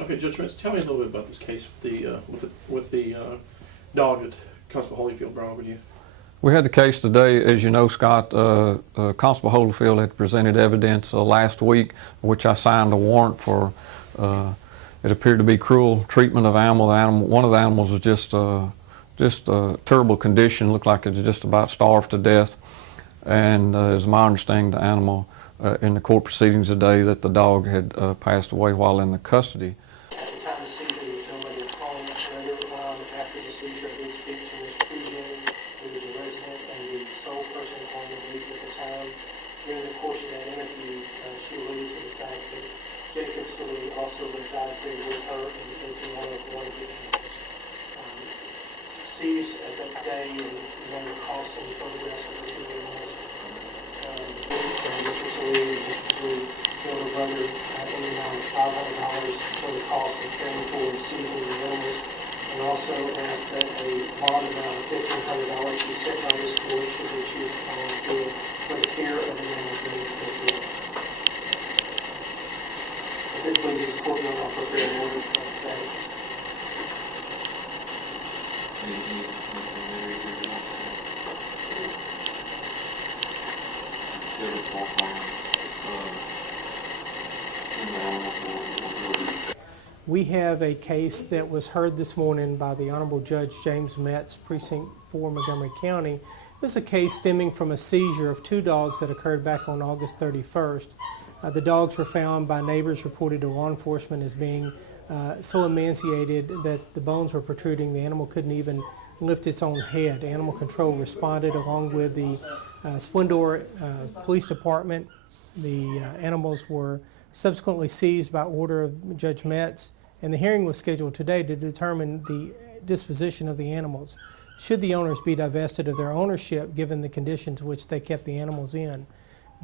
Okay, Judge Rentz, tell me a little bit about this case with the dog that Constable Holyfield brought over to you. We had the case today, as you know, Scott. Constable Holyfield had presented evidence last week, which I signed a warrant for. It appeared to be cruel treatment of animal. One of the animals was just a terrible condition. Looked like it was just about starved to death. And it was my understanding the animal in the court proceedings today that the dog had passed away while in the custody. At the time of the seizure, there was nobody calling us later. After the seizure, I did speak to Mr. Prejean, who was a resident and the sole person calling the police at the time. During the course of that interview, she alluded to the fact that Jacob Sallee also resides there with her and is the owner of one of the animals. Seized at that day and then the cost and photographs of the two animals. Mr. Sallee and Mr. Sallee billed a brother in the amount of $500 for the cost of caring for and seizing the animals, and also asked that a bond amount of $1,500 be set by this court should we choose to follow through for the care of the animals during the court. If it pleases the court, I'll prepare an order for that. We have a case that was heard this morning by the Honorable Judge James Metz, Precinct 4, Montgomery County. It was a case stemming from a seizure of two dogs that occurred back on August 31st. The dogs were found by neighbors reported to law enforcement as being so emaciated that the bones were protruding. The animal couldn't even lift its own head. Animal Control responded along with the Splendora Police Department. The animals were subsequently seized by order of Judge Metz, and the hearing was scheduled today to determine the disposition of the animals. Should the owners be divested of their ownership given the conditions which they kept the animals in?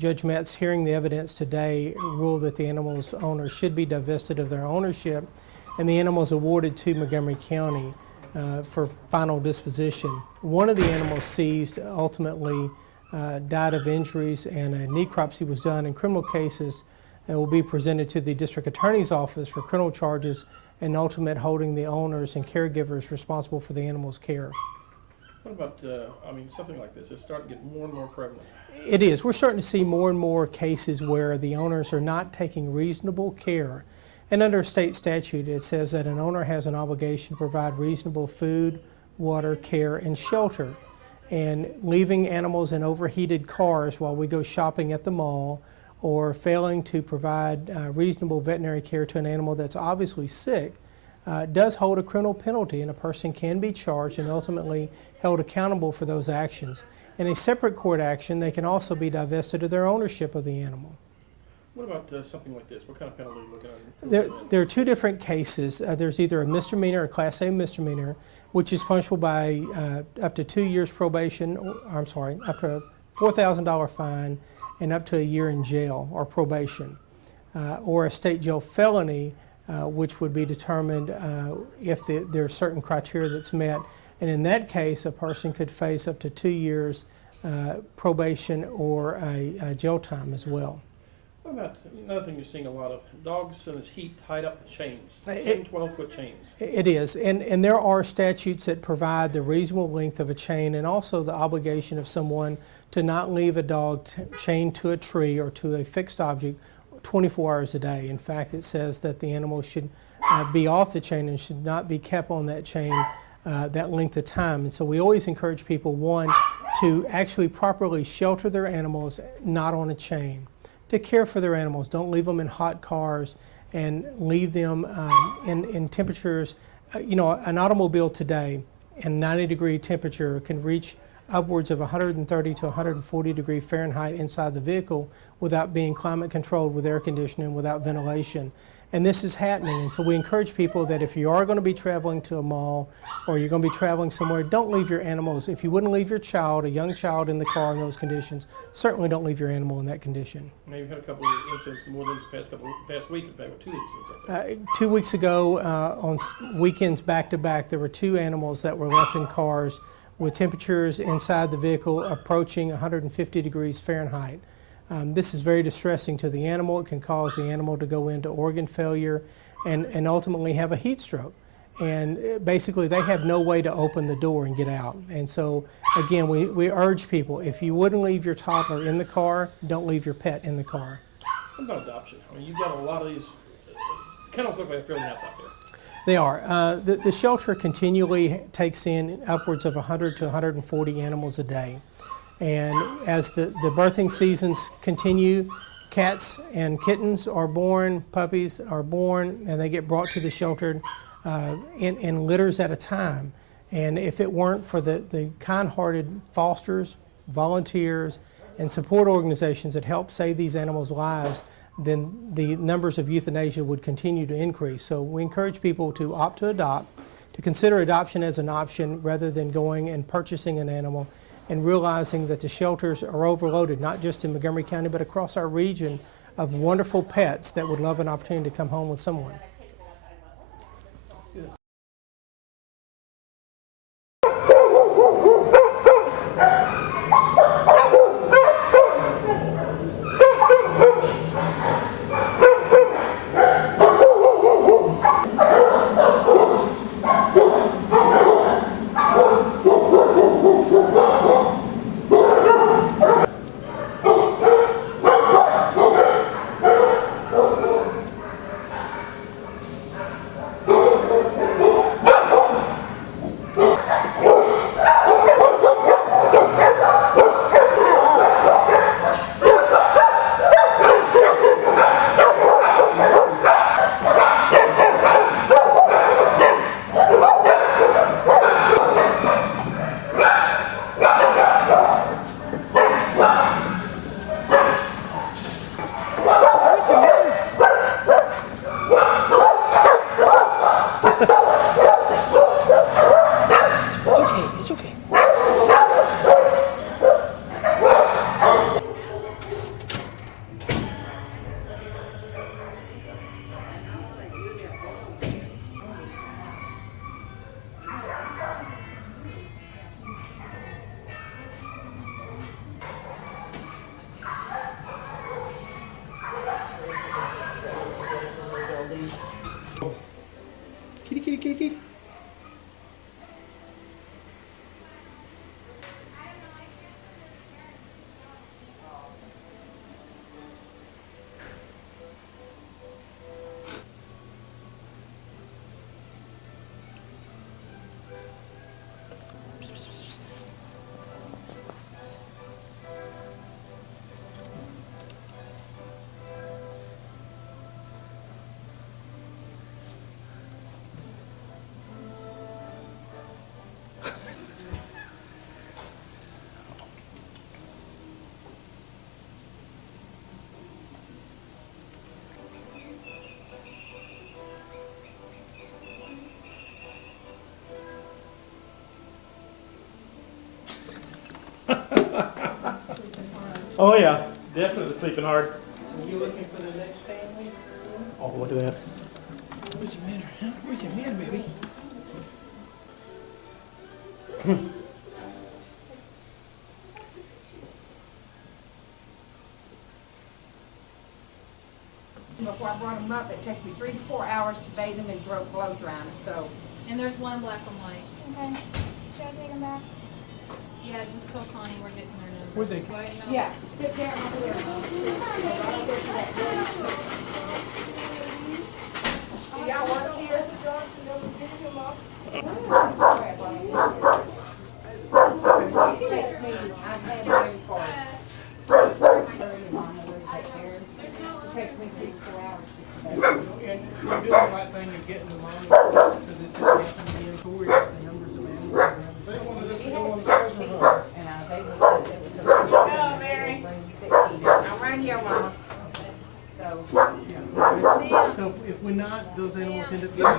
Judge Metz, hearing the evidence today, ruled that the animals' owners should be divested of their ownership and the animals awarded to Montgomery County for final disposition. One of the animals seized ultimately died of injuries, and a necropsy was done. In criminal cases, it will be presented to the District Attorney's Office for criminal charges and ultimate holding the owners and caregivers responsible for the animal's care. What about, something like this? It's starting to get more and more prevalent. It is. We're starting to see more and more cases where the owners are not taking reasonable care. And under state statute, it says that an owner has an obligation to provide reasonable food, water, care, and shelter. And leaving animals in overheated cars while we go shopping at the mall, or failing to provide reasonable veterinary care to an animal that's obviously sick, does hold a criminal penalty, and a person can be charged and ultimately held accountable for those actions. In a separate court action, they can also be divested of their ownership of the animal. What about something like this? What kind of penalty are you looking at? There are two different cases. There's either a misdemeanor or Class A misdemeanor, which is punishable by up to 2 years probation, up to a $4,000 fine, and up to a year in jail or probation, or a state jail felony, which would be determined if there are certain criteria that's met. And in that case, a person could face up to 2 years probation or a jail time as well. What about another thing you're seeing a lot of? Dogs in this heat tied up in chains, 10, 12-foot chains. It is, and there are statutes that provide the reasonable length of a chain and also the obligation of someone to not leave a dog chained to a tree or to a fixed object 24 hours a day. In fact, it says that the animal should be off the chain and should not be kept on that chain that length of time. And so we always encourage people, one, to actually properly shelter their animals, not on a chain. To care for their animals. Don't leave them in hot cars and leave them in temperatures. An automobile today in 90-degree temperature can reach upwards of 130 to 140 degree Fahrenheit inside the vehicle without being climate controlled with air conditioning, without ventilation. And this is happening, and so we encourage people that if you are going to be traveling to a mall or you're going to be traveling somewhere, don't leave your animals. If you wouldn't leave your child, a young child, in the car in those conditions, certainly don't leave your animal in that condition. Now, you've had a couple of incidents more than this past week, in fact, 2 incidents, I think. 2 weeks ago, on weekends back-to-back, there were 2 animals that were left in cars with temperatures inside the vehicle approaching 150 degrees Fahrenheit. This is very distressing to the animal. It can cause the animal to go into organ failure and ultimately have a heat stroke. And basically they have no way to open the door and get out. And so again, we urge people, if you wouldn't leave your toddler in the car, don't leave your pet in the car. What about adoption? I mean, you've got a lot of these kennels look like they're fairly out there. They are. The shelter continually takes in upwards of 100 to 140 animals a day. And as the birthing seasons continue, cats and kittens are born, puppies are born, and they get brought to the shelter in litters at a time. And if it weren't for the kind-hearted fosters, volunteers, and support organizations that help save these animals' lives, then the numbers of euthanasia would continue to increase. So we encourage people to opt to adopt, to consider adoption as an option rather than going and purchasing an animal, and realizing that the shelters are overloaded, not just in Montgomery County, but across our region, of wonderful pets that would love an opportunity to come home with someone. It's okay. Kitty, kitty, kitty, kitty. Oh yeah, definitely sleeping hard. Are you looking for the next family? Oh, look at that. Where's your man, huh? Where's your man, baby? Before I brought them up, it takes me 3 to 4 hours to bathe them and blow dry them, so. And there's one black and white. Okay. Should I take them back? Yeah, just tell Connie we're getting their number. Where'd they? Yeah, sit down over there. Do y'all work here? It takes me, I've had them very far. It takes me 3 to 4 hours to bathe them. And you're doing the right thing, you're getting them on, so this doesn't happen again, so we're at the numbers of animals. He had 6 people, and I was able to, it was a. Hello, Mary. I'm right here, Mama. So. So if we're not, those animals end up getting